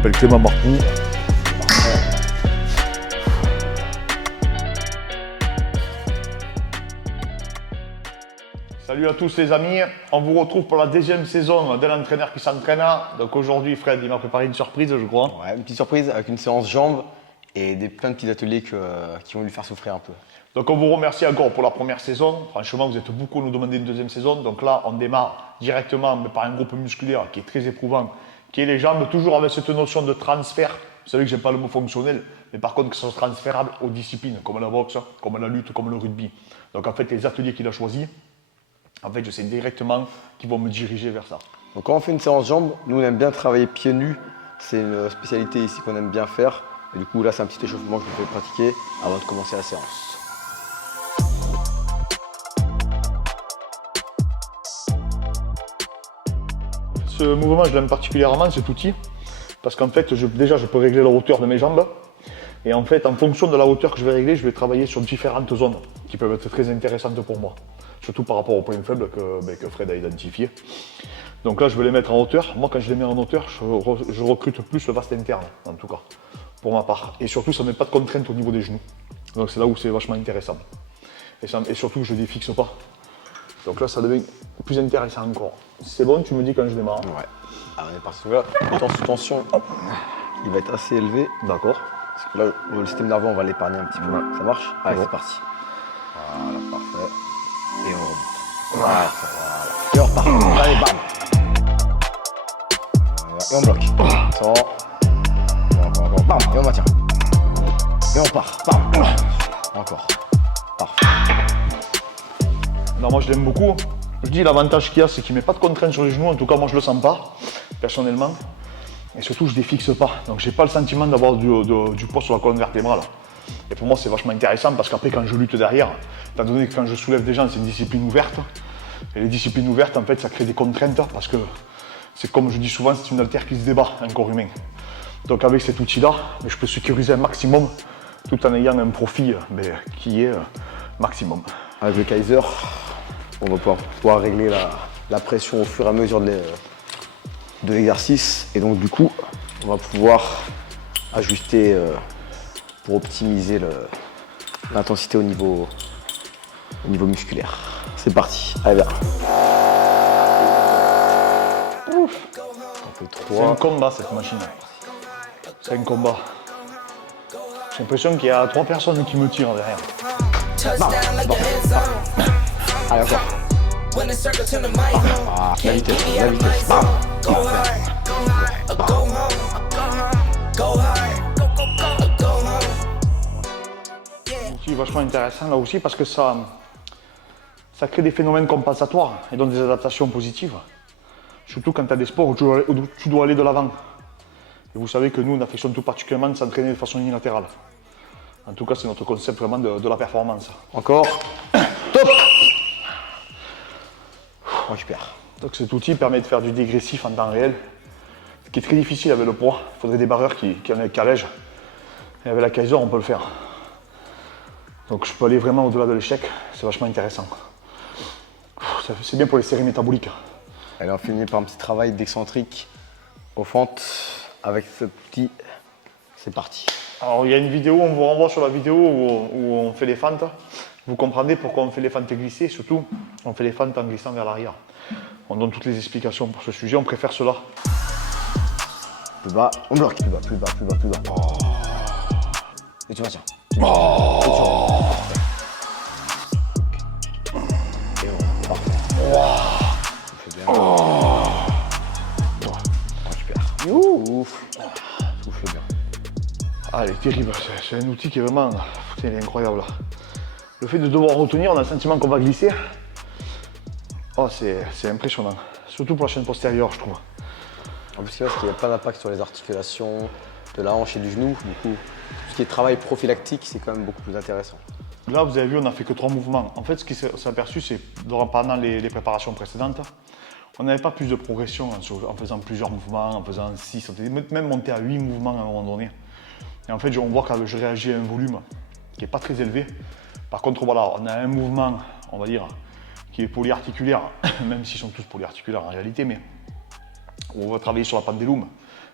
m'appelle Clément Marcoux. Salut à tous les amis, on vous retrouve pour la deuxième saison de l'entraîneur qui s'entraîne. Donc aujourd'hui Fred il m'a préparé une surprise je crois. Ouais, une petite surprise avec une séance jambes et plein de petits ateliers qui vont lui faire souffrir un peu. Donc on vous remercie encore pour la première saison. Franchement vous êtes beaucoup à nous demander une deuxième saison. Donc là on démarre directement par un groupe musculaire qui est très éprouvant, qui est les jambes, toujours avec cette notion de transfert. Vous savez que j'aime pas le mot fonctionnel, mais par contre que ce soit transférable aux disciplines, comme la boxe, comme la lutte, comme le rugby. Donc en fait les ateliers qu'il a choisis, en fait je sais directement qu'ils vont me diriger vers ça. Donc quand on fait une séance jambes, nous on aime bien travailler pieds nus. C'est une spécialité ici qu'on aime bien faire. Et du coup là c'est un petit échauffement que je vous fais pratiquer avant de commencer la séance. Ce mouvement je l'aime particulièrement, cet outil, parce qu'en fait déjà je peux régler la hauteur de mes jambes. Et en fait en fonction de la hauteur que je vais régler, je vais travailler sur différentes zones qui peuvent être très intéressantes pour moi. Surtout par rapport aux points faibles que Fred a identifié. Donc là, je vais les mettre en hauteur. Moi, quand je les mets en hauteur, je recrute plus le vaste interne, en tout cas, pour ma part. Et surtout, ça ne met pas de contrainte au niveau des genoux. Donc c'est là où c'est vachement intéressant. Et surtout, je ne les fixe pas. Donc là, ça devient plus intéressant encore. C'est bon, tu me dis quand je démarre. Ouais. Alors on est parti. Là, le temps sous tension, hop, il va être assez élevé. D'accord. Parce que là, le système nerveux, on va l'épargner un petit peu. Ça marche? Allez, c'est parti. Voilà, parfait. Et on remonte. Voilà. Et on repart. Allez, bam. Et on bloque. Ça. Bam. Et on maintient. Et on part. Bam. Encore. Parfait. Non, moi, je l'aime beaucoup. Je dis l'avantage qu'il y a, c'est qu'il ne met pas de contrainte sur les genoux. En tout cas, moi, je ne le sens pas, personnellement. Et surtout, je ne les fixe pas. Donc, je n'ai pas le sentiment d'avoir du poids sur la colonne vertébrale. Et pour moi, c'est vachement intéressant parce qu'après, quand je lutte derrière, étant donné que quand je soulève des gens, c'est une discipline ouverte. Et les disciplines ouvertes, en fait, ça crée des contraintes parce que c'est comme je dis souvent, c'est une haltère qui se débat, un corps humain. Donc avec cet outil-là, je peux sécuriser un maximum tout en ayant un profit qui est maximum. Avec le Kaiser, on va pouvoir régler la pression au fur et à mesure de l'exercice. Et donc du coup, on va pouvoir ajuster pour optimiser l'intensité au niveau musculaire. C'est parti, allez bien. Ouf. On fait 3. C'est un combat cette machine. C'est un combat. J'ai l'impression qu'il y a 3 personnes qui me tirent derrière. Bam, bam, bam. Allez encore. Ah, la vitesse. Bam. C'est vachement intéressant là aussi parce que ça crée des phénomènes compensatoires et donc des adaptations positives. Surtout quand tu as des sports où tu dois aller de l'avant. Et vous savez que nous, on affectionne tout particulièrement de s'entraîner de façon unilatérale. En tout cas, c'est notre concept vraiment de la performance. Encore. Top. On récupère. Donc cet outil permet de faire du dégressif en temps réel, ce qui est très difficile avec le poids. Il faudrait des barreurs qui allègent. Et avec la Kaiser, on peut le faire. Donc je peux aller vraiment au-delà de l'échec, c'est vachement intéressant. C'est bien pour les séries métaboliques. Allez, on finit par un petit travail d'excentrique aux fentes avec ce petit. C'est parti. Alors il y a une vidéo, on vous renvoie sur la vidéo où on fait les fentes. Vous comprendrez pourquoi on fait les fentes glissées, surtout on fait les fentes en glissant vers l'arrière. On donne toutes les explications pour ce sujet, on préfère cela. Plus bas, on bloque. Plus bas. Oh. Et tu maintiens. Et on parfait. On fait bien. Super. Ouf. Souffle bien. Ah, elle est terrible, c'est un outil qui est vraiment il est incroyable. Le fait de devoir retenir, on a le sentiment qu'on va glisser. Oh, c'est impressionnant, surtout pour la chaîne postérieure, je trouve. En plus, parce qu'il y a plein d'impact sur les articulations de la hanche et du genou. Du coup, tout ce qui est travail prophylactique, c'est quand même beaucoup plus intéressant. Là, vous avez vu, on n'a fait que 3 mouvements. En fait, ce qui s'est aperçu, c'est pendant les préparations précédentes, on n'avait pas plus de progression en faisant plusieurs mouvements, en faisant 6, on était même monté à 8 mouvements à un moment donné. Et en fait, on voit que je réagis à un volume qui n'est pas très élevé. Par contre, voilà, on a un mouvement, on va dire, qui est polyarticulaire, même s'ils sont tous polyarticulaires en réalité, mais on va travailler sur la pendulum.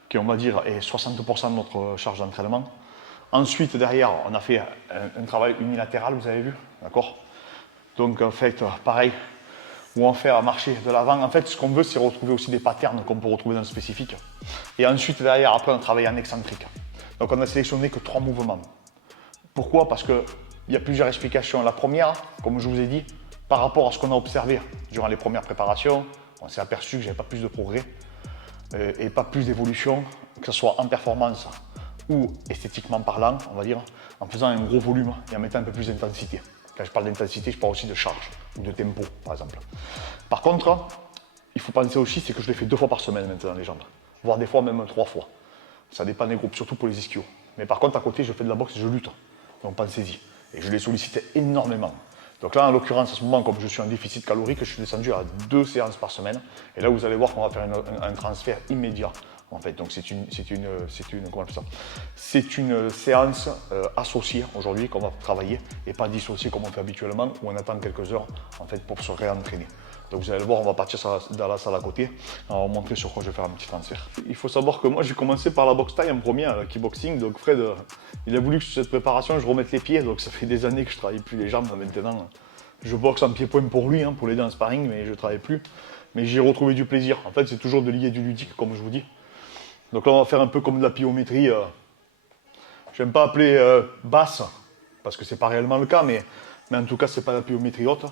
qui on va dire est 60% de notre charge d'entraînement. Ensuite, derrière, on a fait un travail unilatéral, vous avez vu, d'accord? Donc en fait, pareil, où on fait marcher de l'avant. En fait, ce qu'on veut, c'est retrouver aussi des patterns qu'on peut retrouver dans le spécifique. Et ensuite, derrière, après, on travaille en excentrique. Donc on a sélectionné que 3 mouvements. Pourquoi? Parce qu'il y a plusieurs explications. La première, comme je vous ai dit, par rapport à ce qu'on a observé durant les premières préparations, on s'est aperçu que j'avais pas plus de progrès et pas plus d'évolution, que ce soit en performance ou esthétiquement parlant, on va dire, en faisant un gros volume et en mettant un peu plus d'intensité. Quand je parle d'intensité, je parle aussi de charge ou de tempo, par exemple. Par contre, il faut penser aussi, c'est que je les fais 2 fois par semaine maintenant, les jambes, voire des fois même 3 fois. Ça dépend des groupes, surtout pour les ischios. Mais par contre, à côté, je fais de la boxe et je lutte. Donc pensez-y. Et je les sollicite énormément. Donc là, en l'occurrence, à ce moment, comme je suis en déficit calorique, je suis descendu à 2 séances par semaine. Et là, vous allez voir qu'on va faire un transfert immédiat. En fait, donc c'est une séance associée aujourd'hui qu'on va travailler et pas dissociée comme on fait habituellement où on attend quelques heures en fait pour se réentraîner. Donc vous allez le voir, on va partir dans la salle à côté. On va vous montrer sur quoi je vais faire un petit transfert. Il faut savoir que moi j'ai commencé par la boxe taille en premier, le kickboxing. Donc Fred, il a voulu que sur cette préparation je remette les pieds. Donc ça fait des années que je travaille plus les jambes maintenant. Je boxe en pied-point pour lui, pour l'aider en sparring, mais je ne travaille plus. Mais j'ai retrouvé du plaisir. En fait, c'est toujours de lier du ludique, comme je vous dis. Donc là, on va faire un peu comme de la pliométrie. J'aime pas appeler basse, parce que c'est pas réellement le cas, mais en tout cas, c'est pas la pliométrie haute.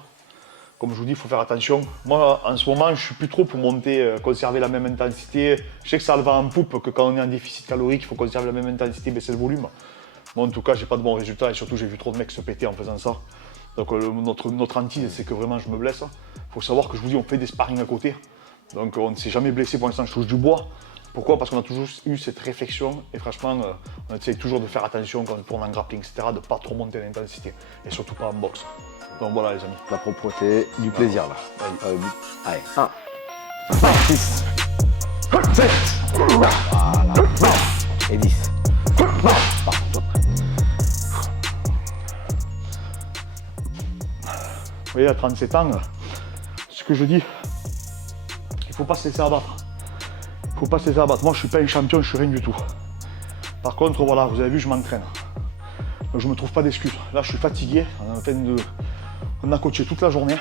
Comme je vous dis, il faut faire attention. Moi, en ce moment, je suis plus trop pour monter, conserver la même intensité. Je sais que ça va en poupe, que quand on est en déficit calorique, il faut conserver la même intensité, baisser le volume. Moi, en tout cas, j'ai pas de bons résultats et surtout, j'ai vu trop de mecs se péter en faisant ça. Donc notre hantise, c'est que vraiment, je me blesse. Il faut savoir que je vous dis, on fait des sparring à côté. Donc on ne s'est jamais blessé pour l'instant, je touche du bois. Pourquoi? Parce qu'on a toujours eu cette réflexion et franchement, on essaie toujours de faire attention quand on tourne en grappling, etc., de ne pas trop monter l'intensité et surtout pas en boxe. Donc voilà les amis. La propreté, du plaisir là. Allez, 1, 6, 7, voilà, et 10. Vous voyez, à 37 ans, ce que je dis, il ne faut pas se laisser abattre. Il ne faut pas se laisser abattre. Moi, je ne suis pas un champion, je ne suis rien du tout. Par contre, voilà, vous avez vu, je m'entraîne. Donc, je ne me trouve pas d'excuses. Là, je suis fatigué. On a coaché toute la journée.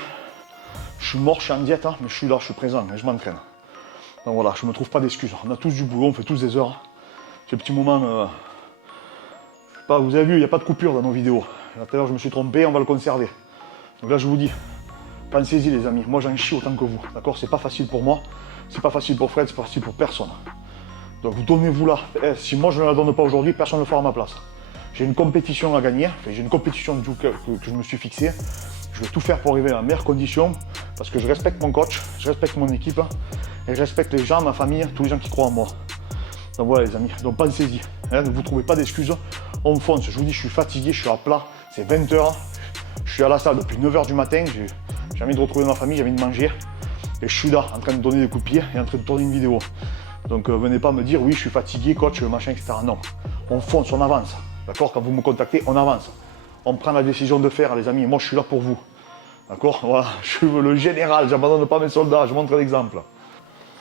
Je suis mort, je suis en diète, mais je suis là, je suis présent et je m'entraîne. Donc voilà, je ne me trouve pas d'excuses. On a tous du boulot, on fait tous des heures. Ces petits moments, vous avez vu, il n'y a pas de coupure dans nos vidéos. Là, tout à l'heure, je me suis trompé, on va le conserver. Donc là, je vous dis, pensez-y les amis. Moi, j'en chie autant que vous. D'accord? C'est pas facile pour moi. C'est pas facile pour Fred, c'est pas facile pour personne. Donc donnez-vous là. Si moi je ne la donne pas aujourd'hui, personne ne le fera à ma place. J'ai une compétition à gagner, j'ai une compétition que je me suis fixée. Je vais tout faire pour arriver à la meilleure condition parce que je respecte mon coach, je respecte mon équipe et je respecte les gens, ma famille, tous les gens qui croient en moi. Donc voilà les amis, donc pensez-y. Ne vous trouvez pas d'excuses, on fonce. Je vous dis, je suis fatigué, je suis à plat, c'est 20h. Je suis à la salle depuis 9h du matin, j'ai envie de retrouver ma famille, j'ai envie de manger. Et je suis là, en train de donner des coups de pied et en train de tourner une vidéo. Donc venez pas me dire, oui, je suis fatigué, coach, machin, etc. Non, on fonce, on avance. D'accord? Quand vous me contactez, on avance. On prend la décision de faire, les amis. Moi, je suis là pour vous. D'accord? Voilà, je suis le général, j'abandonne pas mes soldats, je montre l'exemple.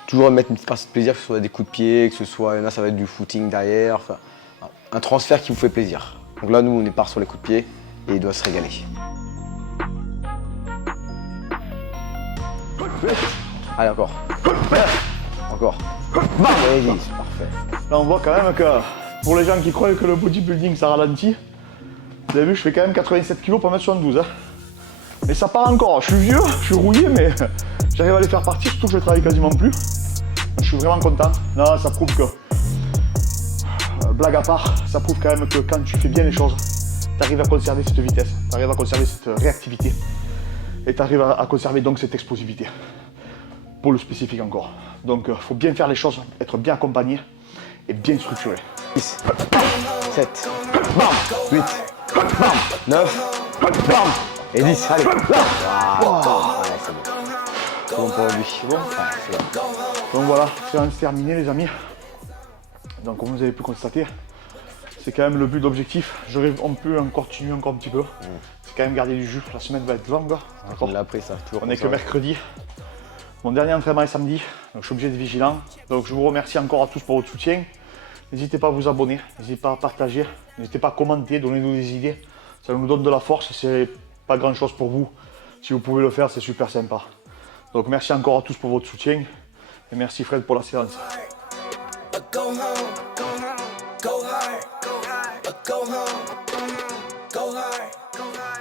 Toujours mettre une petite partie de plaisir, que ce soit des coups de pied, que ce soit, là, ça va être du footing derrière. Enfin, un transfert qui vous fait plaisir. Donc là, nous, on est part sur les coups de pied et il doit se régaler. Allez, encore. Encore. Et 10, parfait. Là, on voit quand même que pour les gens qui croient que le bodybuilding ça ralentit, vous avez vu, je fais quand même 87 kg pour 1m72. Mais ça part encore. Je suis vieux, je suis rouillé, mais j'arrive à les faire partir, surtout que je travaille quasiment plus. Je suis vraiment content. Non, ça prouve que, blague à part, ça prouve quand même que quand tu fais bien les choses, tu arrives à conserver cette vitesse, tu arrives à conserver cette réactivité et tu arrives à conserver donc cette explosivité. Pour le spécifique encore. Donc il faut bien faire les choses, être bien accompagné et bien structuré. 6, 7, 8, 9, et 10. Allez. Voilà. Ouais, c'est bon. C'est bon pour lui. C'est bon? Ouais, c'est bon. Donc voilà, séance terminée les amis. Donc comme vous avez pu constater, c'est quand même le but, l'objectif. On peut encore continuer encore un petit peu. C'est quand même garder du jus. La semaine va être longue. On l'a appris ça. On n'est que mercredi. Mon dernier entraînement est samedi, donc je suis obligé d'être vigilant. Donc je vous remercie encore à tous pour votre soutien. N'hésitez pas à vous abonner, n'hésitez pas à partager, n'hésitez pas à commenter, donnez-nous des idées. Ça nous donne de la force et c'est pas grand chose pour vous. Si vous pouvez le faire, c'est super sympa. Donc merci encore à tous pour votre soutien et merci Fred pour la séance. Go home, go home, go hard, go hard, go home, go hard, go hard.